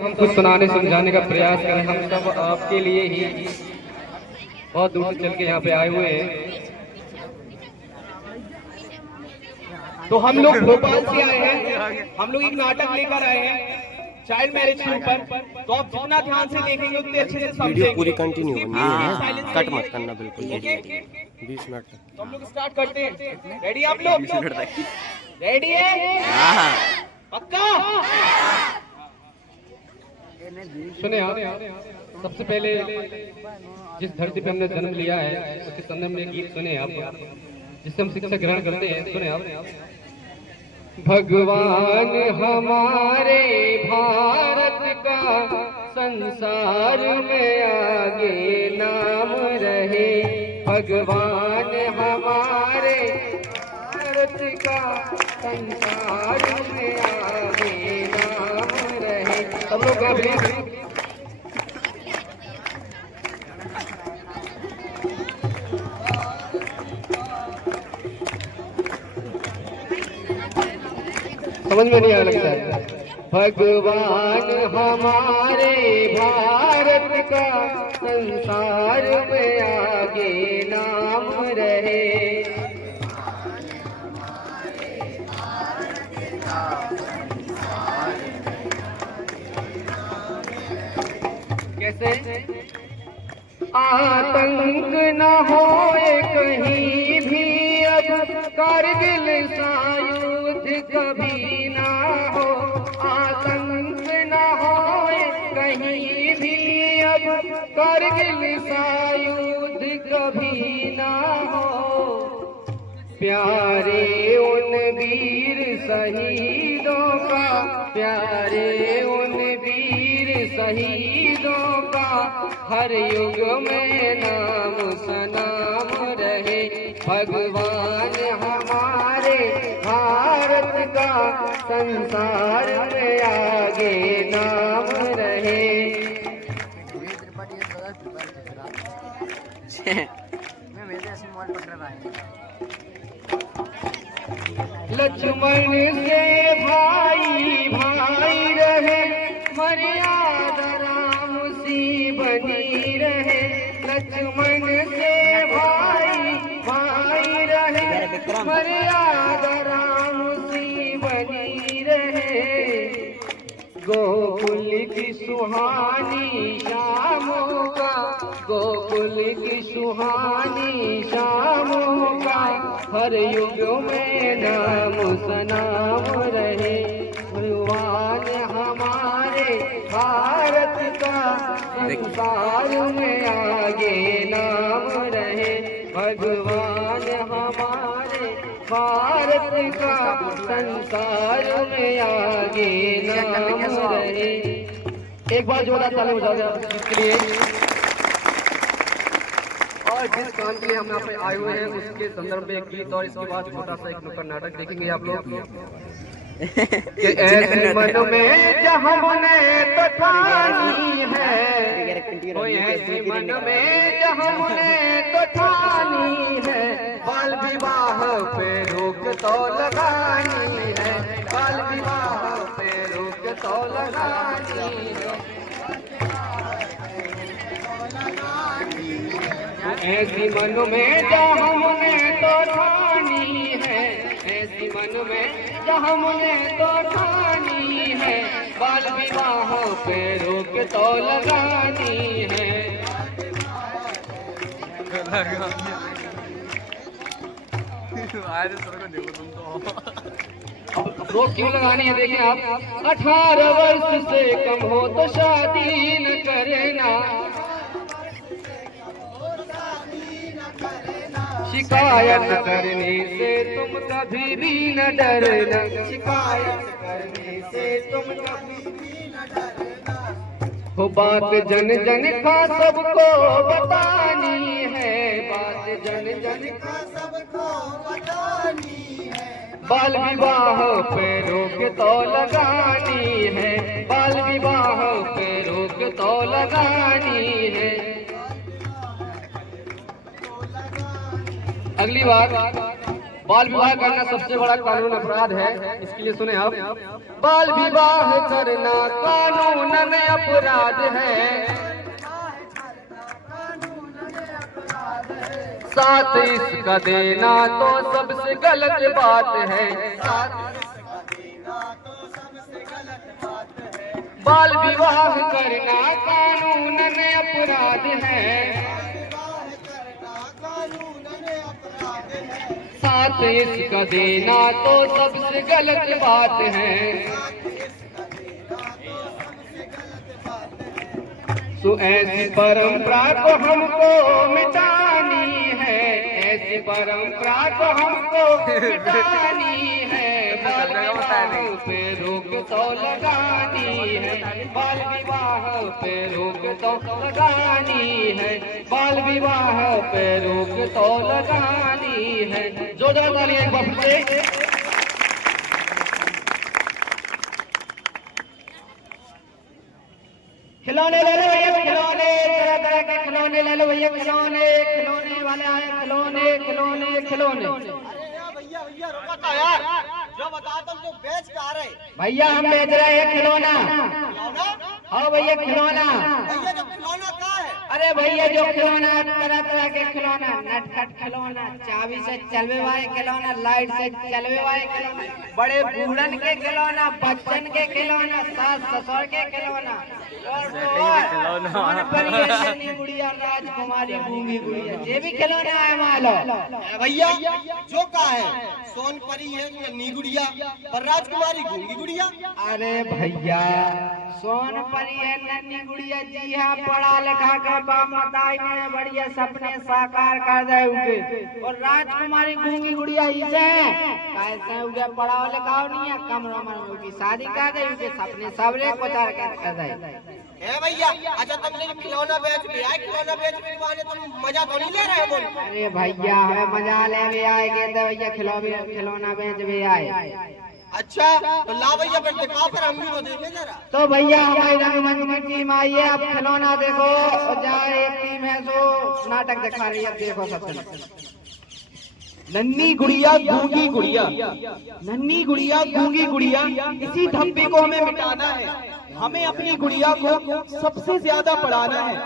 हम कुछ सुनाने समझाने का प्रयास करें। हम सब आपके लिए ही बहुत दूर से चल के यहाँ पे आए हुए हैं। तो हम लोग भोपाल से आए हैं। हम लोग एक नाटक लेकर आए हैं चाइल्ड मैरिज के ऊपर। तो आप जितना ध्यान से देखेंगे उतने अच्छे से समझेंगे। वीडियो पूरी कंटिन्यू करनी है, कट मत करना बिल्कुल। 20 मिनट तक तो हम लोग स्टार्ट करते हैं। रेडी आप लोग? रेडी है? पक्का? सुने आप, सबसे पहले जिस धरती पे हमने जन्म लिया है उसके संदर्भ में गीत सुने आप, जिससे हम शिक्षा ग्रहण करते हैं। सुने आप। भगवान हमारे भारत का संसार में आगे नाम रहे। भगवान हमारे भारत का संसार में आगे नाम रहे। सब लोग समझ में नहीं आया लगता है। भगवान हमारे भारत का संसार में आगे नाम रहे। कैसे? आतंक न होए कहीं भी अब, कारगिल सा युद्ध कभी ना हो। आतंक न होए कहीं भी अब, कारगिल सा युद्ध कभी ना हो। प्यारे उन वीर शहीदों का, प्यारे उन वीर शहीदों का हर युग में नाम सनाम रहे। भगवान हमारे भारत का संसार में आगे नाम रहे। लक्ष्मण से भाई भाई रहे, मर्यादा राम सी बनी रहे। लक्ष्मण से भाई भाई रहे, मर्यादा राम सी बनी रहे। गोकुल की सुहानी शामों का, गोकुल की सुहानी शामों का हर युग में नाम सनाम रहे। भगवान हमारे भारत का संसार में आगे नाम रहे। भगवान हमारे भारत का संसार में आगे नाम रहे। एक बार जोरदार ताली बजाओ इसके लिए। और जिस काम के लिए हम यहाँ पे आए हुए हैं उसके संदर्भ में एक गीत और इसके बाद छोटा सा एक नुक्कड़ नाटक देखेंगे आप लोग। कि ऐसे मन में जहाँ मुने तो ठानी है, कोई ऐसे मन में जहाँ मुने तो ठानी है। बाल विवाह पे रोक तो लगानी है, बाल विवाह पे रोक तो लगानी है। ऐसी मन में जहाँ मुने तो ठानी है, ऐसी मन में जहाँ मुने तो ठानी है। बाल विवाह पे रोक तो लगानी है। रोक क्यों लगानी है? देखिए आप, 18 वर्ष से कम हो तो शादी न करना। शिकायत करने से तुम कभी भी न डरना, शिकायत करने से तुम कभी भी न डरना। हो बात जन जन का सबको बतानी है, बात जन जन का सबको बतानी है। बाल विवाह पे रोक तो लगानी है, बाल विवाह पे रोक तो लगानी है। अगली बात, बाल विवाह करना सबसे बड़ा कानून अपराध है। इसके लिए सुने आप, बाल विवाह करना कानून में अपराध है, साथ इसका देना तो सबसे गलत बात है। बाल विवाह करना कानून में अपराध है, साथ इसका देना तो सबसे गलत बात है। तो ऐसी परंपरा को हमको मिटानी है, ऐसी परंपरा को हमको मिटानी है। बाल विवाह पे रोक तो लगानी है, बाल विवाह पे रोक तो लगानी है, बाल विवाह पे रोक तो लगानी है। जोरदार तालियां एक बार से। खिलौने ले लो भैया, खिलौने, तरह तरह के खिलौने ले लो भैया, खिलौने, खिलौने वाले आए, खिलौने खिलौने खिलौने। भैया भैया रुका था यार, जो बता तुम जो बेच का रहे भैया हम बेच रहे हैं खिलौना। खिलौना? हाँ भैया खिलौना। भैया जो खिलौना कहाँ है? अरे भैया जो खिलौना, तरह तरह के खिलौना, नटखट खिलौना, चाबी से चलवे वाले खिलौना, लाइट से चलवे वाले खिलौना, बड़े बूढ़न के खिलौना, बच्चन के खिलौना, सास ससुर के खिलौना, और गुड़िया, राजकुमारी, गूंगी गुड़िया, ये भी खिलौना है मालो। भैया जो का है सोन परी है, नन्ही गुड़िया और राजकुमारी गूंगी गुड़िया। अरे भैया सोन परी है, नन्ही गुड़िया, जी हाँ, पढ़ा लिखा का बामताई ने बढ़िया सपने साकार कर दे उनके, और राजकुमारी गूंगी गुड़िया इसे कैसे उनके पढ़ाओ लिखाओ नहीं है, कम उम्र में उनकी शादी कर दे, उनके सपने सबरे को कर दे। है भैया, अच्छा तुमने जो खिलौना बेच लिया है, खिलौना बेच के बहाने तुम मजा तो नहीं ले रहे हो? अरे भैया हमें मजा ले भी आएंगे तो भैया खिलौना बेच भी आए। अच्छा तो ला भैया फिर दिखाओ, फिर हम भी तो देखें जरा। तो भैया हमारी रंगमंच की टीम आई है, अब खिलौना देखो, जहाँ एक टीम है जो नाटक दिखा रही है, देखो सबसे। नन्ही गुड़िया गूंगी गुड़िया, नन्ही गुड़िया गूंगी गुड़िया, इसी धब्बे को हमें मिटाना है। हमें अपनी गुड़िया को सबसे ज्यादा पढ़ाना है,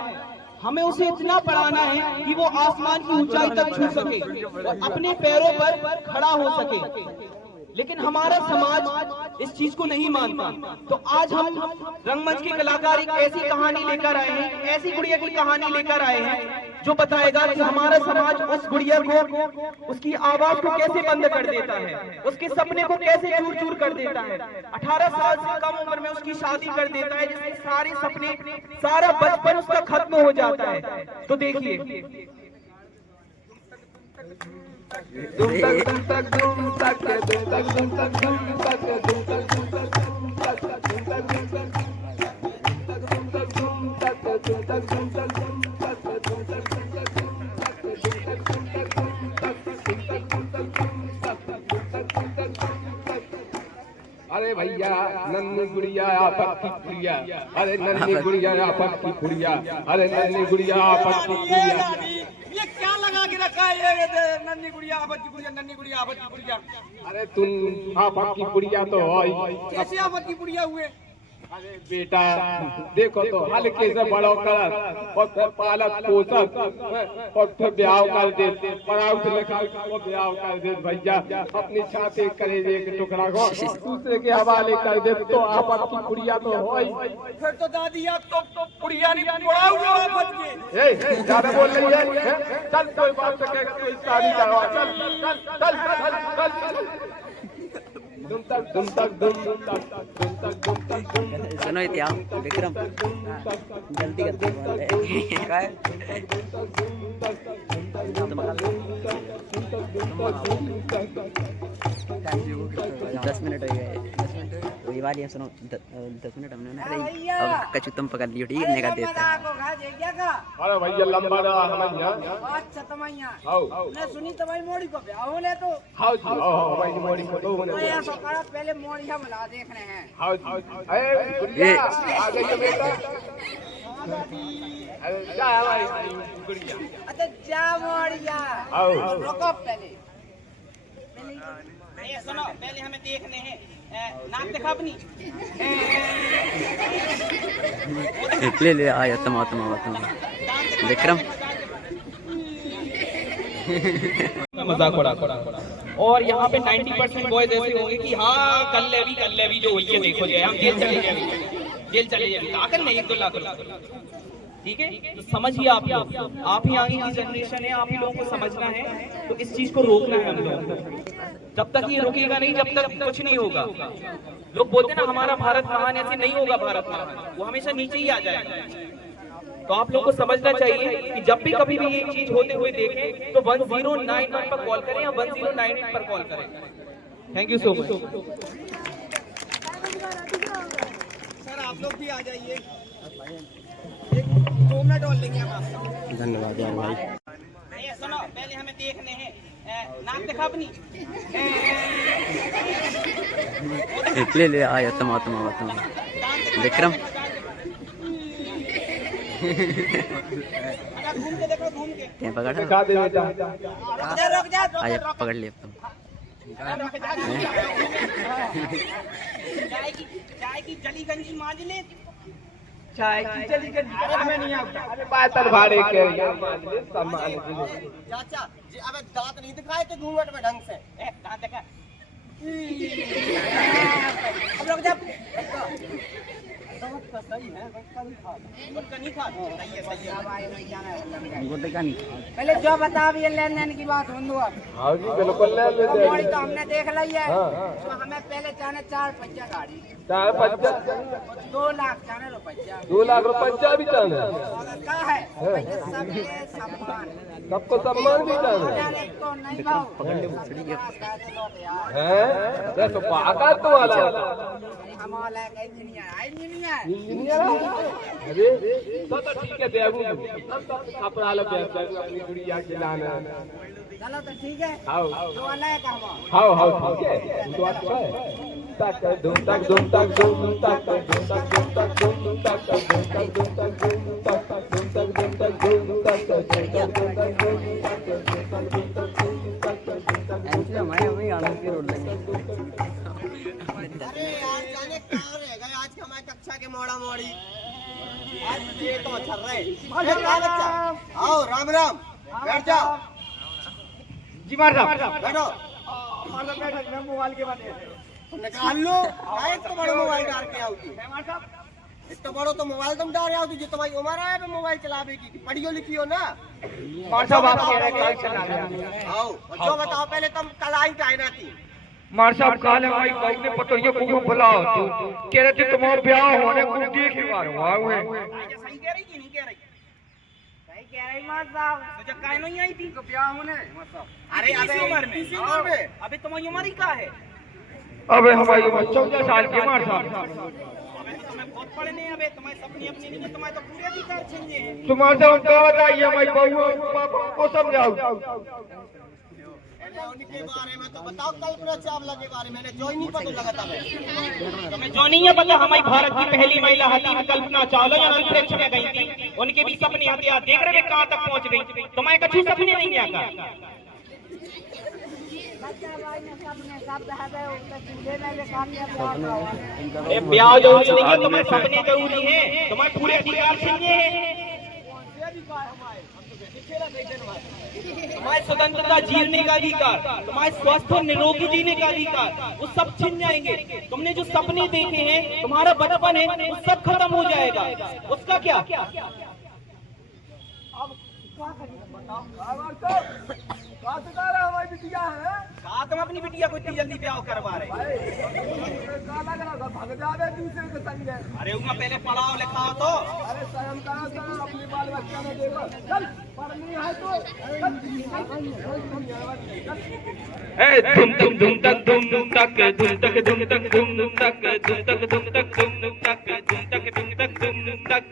हमें उसे इतना पढ़ाना है कि वो आसमान की ऊंचाई तक छू सके और अपने पैरों पर खड़ा हो सके। लेकिन हमारा समाज इस चीज को नहीं मानता। तो आज हम रंगमंच की कलाकार एक ऐसी कहानी लेकर आए हैं, ऐसी गुड़िया की कहानी लेकर आए हैं जो बताएगा कि हमारा समाज उस गुड़िया को, उसकी आवाज को कैसे बंद कर देता है, उसके सपने को कैसे चूर चूर कर देता है, 18 साल से कम उम्र में उसकी शादी कर देता है, जिससे सारे सपने, सारा बचपन उसका खत्म हो जाता है। तो देखिए, अरे भैया नन्ही गुड़िया आपत की गुड़िया, अरे नन्ही गुड़िया आपत की गुड़िया, अरे नन्ही गुड़िया आपत की गुड़िया। ये क्या लगा के रखा है ये नन्ही गुड़िया आपत की गुड़िया, नन्ही गुड़िया आपत की गुड़िया? अरे तुम आपत की गुड़िया तो आई, कैसे आपत की गुड़िया हुए? अरे बेटा देखो तो हल्के से बड़ो कर और फिर पालक पोषक और फिर ब्याह कर दे, पढ़ाओ लिखाओ को ब्याह कर दे भैया, अपनी छाती करे एक टुकड़ा को दूसरे के हवाले कर दे, तो आपत की गुड़िया तो हो ही। फिर तो दादी आप तो गुड़िया नहीं पढ़ाओगे आपत की। ज्यादा बोल रही है, चल कोई बात से कह कोई शादी करवा, चल चल चल चल चल। दुम तक दुम तक दुम तक दुम तक दुम तक दुम। सुनो इतिया विक्रम जल्दी करते हैं 10 मिनट हो गए, वही वाली है। सुनो 10 मिनट हमने ना अब कछु तुम पकड़ लियो, ठीक है? निकाल देते हैं। अरे भैया लंबा रहा हमैया। अच्छा तमैया आओ ने सुनी तो भाई मोड़ी को ब्याह ले तो आओ आओ भाई मोड़ी को दो ने ऐसा करा, पहले मोड़ी हम ला देख रहे हैं। आओ ए गुड़िया आ गई है बेटा। अरे क्या हमारी गुड़िया? अच्छा जा मोड़िया आओ रुको, पहले ये सुनो, पहले हमें देखने हैं नाक दिखा अपनी। ले आया तुम विक्रम मजाक उड़ा। और यहाँ पे 90% बॉयज ऐसे होंगे कि हाँ कल भी जो हुई है देखो जाए, हम जेल चले जाए ताकत नहीं 1-2 लाख। ठीक है, तो समझिए आप ही आगे की जनरेशन है, आप ही लोगों को समझना है। तो इस चीज को रोकना है हम लोगों को। जब तक ये रुकेगा नहीं, जब तक कुछ नहीं होगा। लोग बोलते हैं ना हमारा भारत महान, ऐसे नहीं होगा भारत महान, वो हमेशा नीचे ही आ जाएगा। तो आप लोगों को समझना चाहिए कि जब भी कभी भी ये चीज होते हुए देखें तो 1091 पर कॉल करें या 1098 पर कॉल करें। Thank you so much. Sir आप लोग भी आ जाइए, 2 मिनट और लेंगे हम आपसे। धन्यवाद यार भाई। ये सुनो, पहले हमें देखने हैं नाक दिखा अपनी। ले आया तुम विक्रम घूम के देखो, घूम के पकड़ दिखा दे बेटा। रुक जा आया पकड़ लिया तुम चाय की जली गंजी मांझ ले। चाय की जली गंजी हमें नहीं आता। अरे बातल भाड़े के सम्मान चाचा जी, अबे दांत नहीं दिखाए थे घूंघट में ढंग से। दांत देखा। अब रुक जा। सही है, गुटका नहीं खा। सही है। पहले जो बता भी लेन देन की बात हो। हाँ जी बिल्कुल ले ले मोड़ी तो हमने देख ली है। तो हमें पहले चाहे 4 पहिया गाड़ी, 4 5 2 लाख चाहे रुपया, 2 लाख रुपया भी चाहे। का है सबके सम्मान, सबको सम्मान भी चाहे तो नहीं भाव है। तो पाका तो वाला हमारा इंजीनियर अरे तो ठीक है देगू कपड़ा लो अपनी गुड़िया खिलाना। चलो तो ठीक है। आओ तो अलग का हाउ ठीक है। तो अच्छा है तक धूम तक धूम तक धूम तक धूम तक धूम तक धूम तक धूम तक धूम तक धूम तक धूम तक धूम तक धूम तक धूम अरे यार जाने कहाँ रह गए आज के हमारी कक्षा के मोड़ा मोड़ी। आज ये तो अच्छा रहे। बच्चा आओ, राम राम, बैठ जाओ। जी मार साहब बैठो। मोबाइल के बारे निकाल लो। इतना बड़ा मोबाइल डाल के आओ तू। इतना बड़ो तो मोबाइल तुम डाल रहे हो जो तुम्हारी उम्र है मोबाइल चलावे की। पढ़ियो लिखियो ना। मार साहब आप कह रहे हैं आओ जो बताओ पहले तुम कल आई कहना थी। मार साहब काले भाई भाई ने पटोरियो को क्यों बुलाओ तू कह रहे थे तुम्हारा ब्याह होने को देख ही बार हुआ है। सही कह रही कि नहीं कह रही? सही कह रही मां साहब। तो जब काहे नहीं आई थी तो ब्याह होने। अरे इसी उम्र में। अबे तुम्हारी उम्र ही का है? अबे हमारी उम्र 14 साल की। मार साहब अबे तो तुम्हें बहुत पढ़े नहीं। अबे तुम्हारे सपने अपने नहीं है, तुम्हारे तो पूरे अधिकार छीने हैं। तुम्हारे से हम क्या बताइए हमारी बहू पापा को समझाओ। उनके बारे में तो बताओ। कल्पना चावला के बारे में जो ही नहीं पता लगा था। तुम्हें जो नहीं है पता, हमारी भारत की पहली महिला हथीम कल्पना चावला जो अंतरिक्ष में गई थी, उनके भी सपने हथियार देख रहे कहाँ तक पहुँच गई। तुम्हारे कछु सपने नहीं आका। ब्याह जरूरी नहीं है, तुम्हारे सपने जरूरी है। तुम्हारे पूरे अधिकार चाहिए। तुम्हारे स्वतंत्रता जीने का अधिकार, तुम्हारे स्वस्थ और निरोगी जीने का अधिकार, वो सब छिन जाएंगे। तुमने जो सपने देखे हैं, तुम्हारा बचपन है, वो सब खत्म हो जाएगा। उसका क्या? हमारी बिटिया है। तुम अपनी बिटिया को इतनी जल्दी ब्याह करवा रहे? दूसरे के संग। अरे उनका पहले पढ़ाओ लिखाओ तो। अरे स्वयं का अपने बाल बच्चा ने देखो। चल पढ़नी है तो धुम धुम धुम तक धुम धुम तक धुम तक धुम तक धुम धुम तक धुम तक धुम तक धुम धुम तक धुम तक धुम तक धुम धुम तक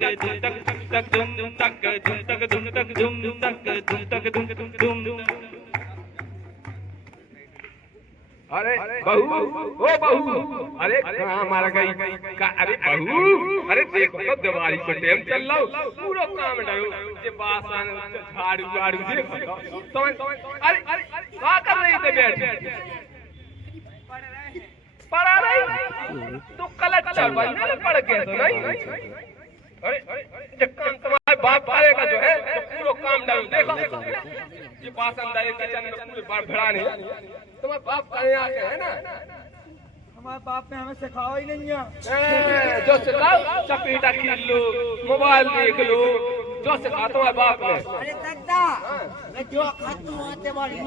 धुम तक धुम तक धुम तक धुम तक धुम तक धुम तक धुम तक धुम अरे बहू, ओ बहू, अरे कहाँ मारा गई? अरे बहू, अरे देखो तो दिवाली को टाइम चल रहा पूरा काम डरो ये बासन झाड़ू झाड़ू देखो अरे क्या कर रही थे बैठ? पढ़ा रही तो कलेक्टर बनने पड़ गया तो नहीं? अरे जब काम तुम्हारे बाप करेगा जो है तो पूरा काम डरो देखो ये बासन दाई किचन में पूरे बार भड़ा नहीं तुम्हारे बाप करे आके है ना? हमारे बाप ने हमें सिखाओ ही नहीं है। जो सिखाओ चपेटा खींच लो, मोबाइल देख लो, जो सिखा तुम्हारे बाप ने। अरे दादा मैं जो खातू आते वाली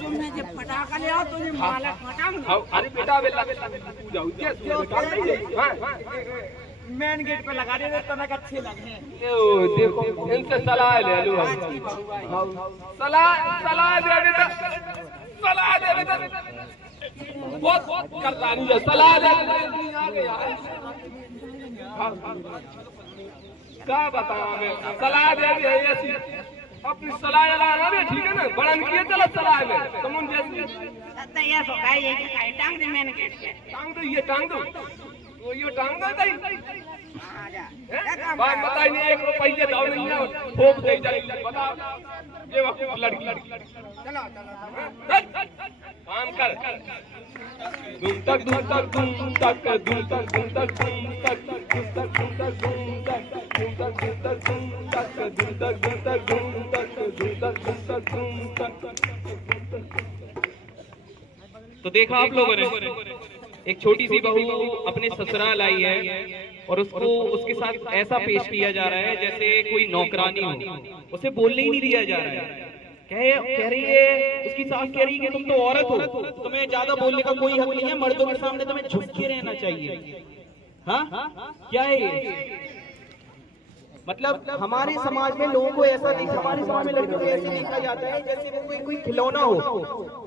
सुनने के पटाखा ले आओ तो ये माला फटाऊंगा। अरे बेटा बेटा पूजा होती है मेन गेट पे लगा दे तो तनक अच्छे लगे। देखो इनसे सलाह ले लो, सलाह दे देता, सलाह दे देता बहुत करता नहीं है, सलाह दे क्या बताऊं मैं? सलाह दे दी है ऐसी अपनी सलाह लगा दे, ठीक है ना? बड़ा किए चलो सलाह में तुम दादा ये सो का ये का टांग दे मेन गेट पे टांग दो, ये टांग दो, तो ये टांग दो ताई बात बताई नहीं, 1 रुपया दाव नहीं है, ठोक दे जाएगी बताओ ये वक्त लड़की चलो काम कर धूम तक धूम तक धूम तक धूम तक धूम तक धूम तक धूम तक धूम तक धूम तक धूम तक धूम तक धूम तक धूम तक धूम तक धूम तक धूम तक। तो देखा आप लोगों ने एक छोटी सी बहू अपने ससुराल आई है और उसको उसके साथ ऐसा पेश किया जा रहा है जैसे कोई नौकरानी हो, उसे बोलने ही नहीं दिया जा रहा है। कह रही है उसकी सास कह रही है कि तुम तो औरत हो, तुम्हें ज्यादा बोलने का कोई हक नहीं है, मर्दों के सामने तुम्हें झुक के रहना चाहिए। हाँ क्या है ये? मतलब हमारे समाज में लोगों को ऐसा नहीं, हमारे समाज में लड़कियों को ऐसे देखा जाता है जैसे वो कोई खिलौना हो,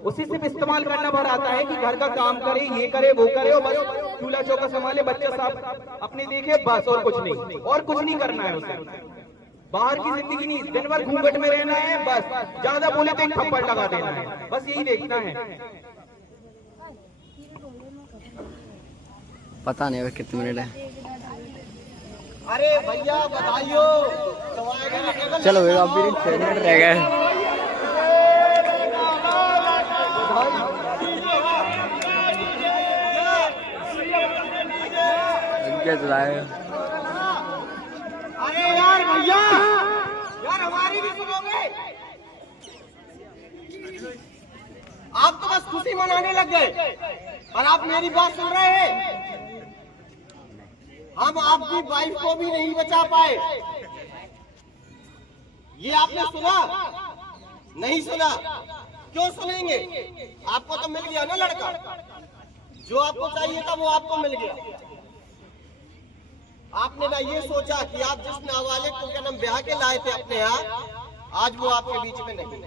उसे सिर्फ इस्तेमाल करना भर आता है कि घर का काम करे, ये करे वो करे और बस चूल्हा चौका संभाले, बच्चा साफ अपने देखे बस, और कुछ नहीं, और कुछ नहीं करना है उसे। बाहर की जिंदगी नहीं, दिन भर घूंघट में रहना है, बस ज्यादा बोले तो एक थप्पड़ लगा देना है, बस यही देखना है। पता नहीं अभी कितने मिनट है। अरे भैया बताइयो चलो अभी 6 मिनट रह गए। क्या चलाए? अरे यार भैया यार हमारी भी सुनोगे? आप तो बस खुशी मनाने लग गए और आप मेरी बात सुन रहे हैं? हम आपकी वाइफ को भी नहीं बचा पाए, ये आपने सुना? नहीं सुना? क्यों सुनेंगे? आपको तो मिल गया ना लड़का, जो आपको चाहिए था वो आपको मिल गया। आपने ना ये सोचा कि आप जिस नाबालिग को क्या नाम ब्याह के लाए थे अपने यहाँ, आज वो आपके बीच में नहीं,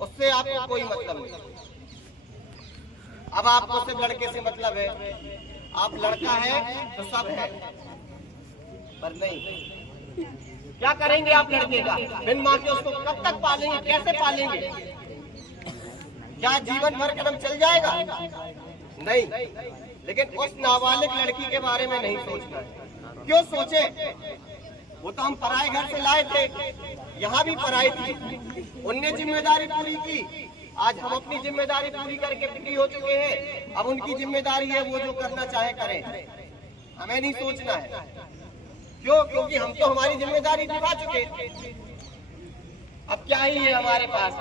उससे आपको कोई मतलब नहीं। अब आपको सिर्फ लड़के से मतलब है, आप लड़का है तो सब है, पर नहीं। क्या करेंगे आप लड़के का? बिन माँ के उसको कब तक पालेंगे, कैसे पालेंगे? क्या जीवन भर कदम चल जाएगा? नहीं। लेकिन उस नाबालिग लड़की के बारे में नहीं सोचना है। क्यों सोचे? वो तो हम पराए घर से लाए थे, यहाँ भी पराई थी, उनने जिम्मेदारी पूरी की, आज हम अपनी जिम्मेदारी पूरी करके फ्री हो चुके हैं। अब उनकी जिम्मेदारी है, वो जो करना चाहे करें, हमें नहीं सोचना है। क्यों? क्योंकि हम तो हमारी जिम्मेदारी निभा चुके। अब क्या ही है हमारे पास?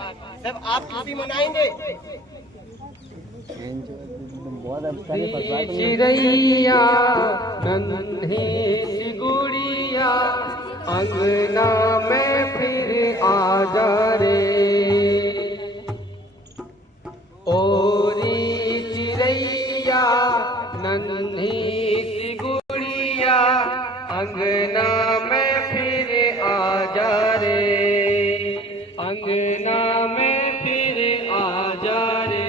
सिर्फ आप खुशी मनाएंगे। चिड़ैया नन्ही सी गुड़िया अंगना में फिर आ जा रे, ओरी चिड़ैया नन्ही सी गुड़िया अंगना में फिर आ जा रे, अंगना में फिर आ जा रे।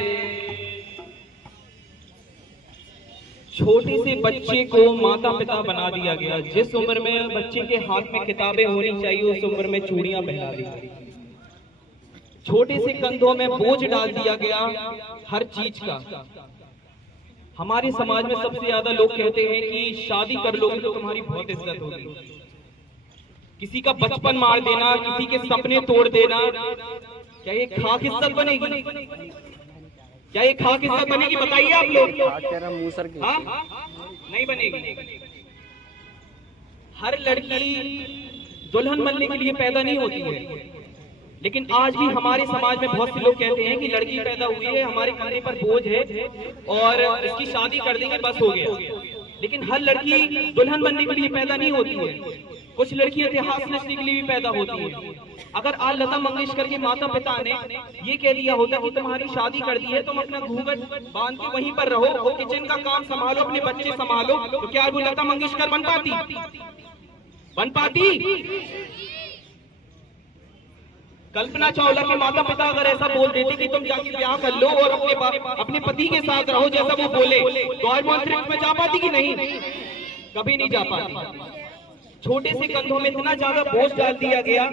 छोटे से बच्चे को माता पिता बना दिया गया। जिस उम्र में बच्चे के हाथ में किताबें होनी चाहिए उस उम्र में चूड़ियां पहना दी। छोटे से कंधों में बोझ डाल दिया गया हर चीज का। हमारे समाज में सबसे ज्यादा लोग कहते हैं कि शादी कर लोगे तो तुम्हारी बहुत इज्जत होगी। किसी का बचपन मार देना, किसी के सपने तोड़ देना, क्या ये खाक इज्जत बनेगी? क्या ये खाक इज्जत बनेगी? बताइए आप लोग। हाँ, नहीं बनेगी। हर लड़की दुल्हन बनने के लिए पैदा नहीं होती है, लेकिन आज भी हमारे समाज में बहुत से लोग कहते हैं कि लड़की पैदा हुई है, हमारे कंधे पर बोझ है और इसकी शादी कर देंगे बस हो गया। लेकिन हर लड़की दुल्हन बनने के लिए पैदा नहीं होती है। कुछ लड़कियां इतिहास रचने के लिए भी पैदा होती हैं। अगर आज लता मंगेशकर के माता पिता ने ये कह दिया होता कि तुम्हारी शादी कर दी है, तुम अपना घूंघट बांध के वहीं पर रहो, वो किचन का काम संभालो, अपने बच्चे संभालो, तो क्या वो लता मंगेशकर बन पाती? बन पाती? कल्पना चावला के माता पिता अगर ऐसा बोल देते कि तुम जाके ब्याह कर लो और अपने पति के साथ रहो जैसा वो बोले, तो आज वो अंतरिक्ष में जा पाती कि नहीं? कभी नहीं जा पाती। छोटे से कंधों में इतना ज्यादा बोझ डाल दिया गया।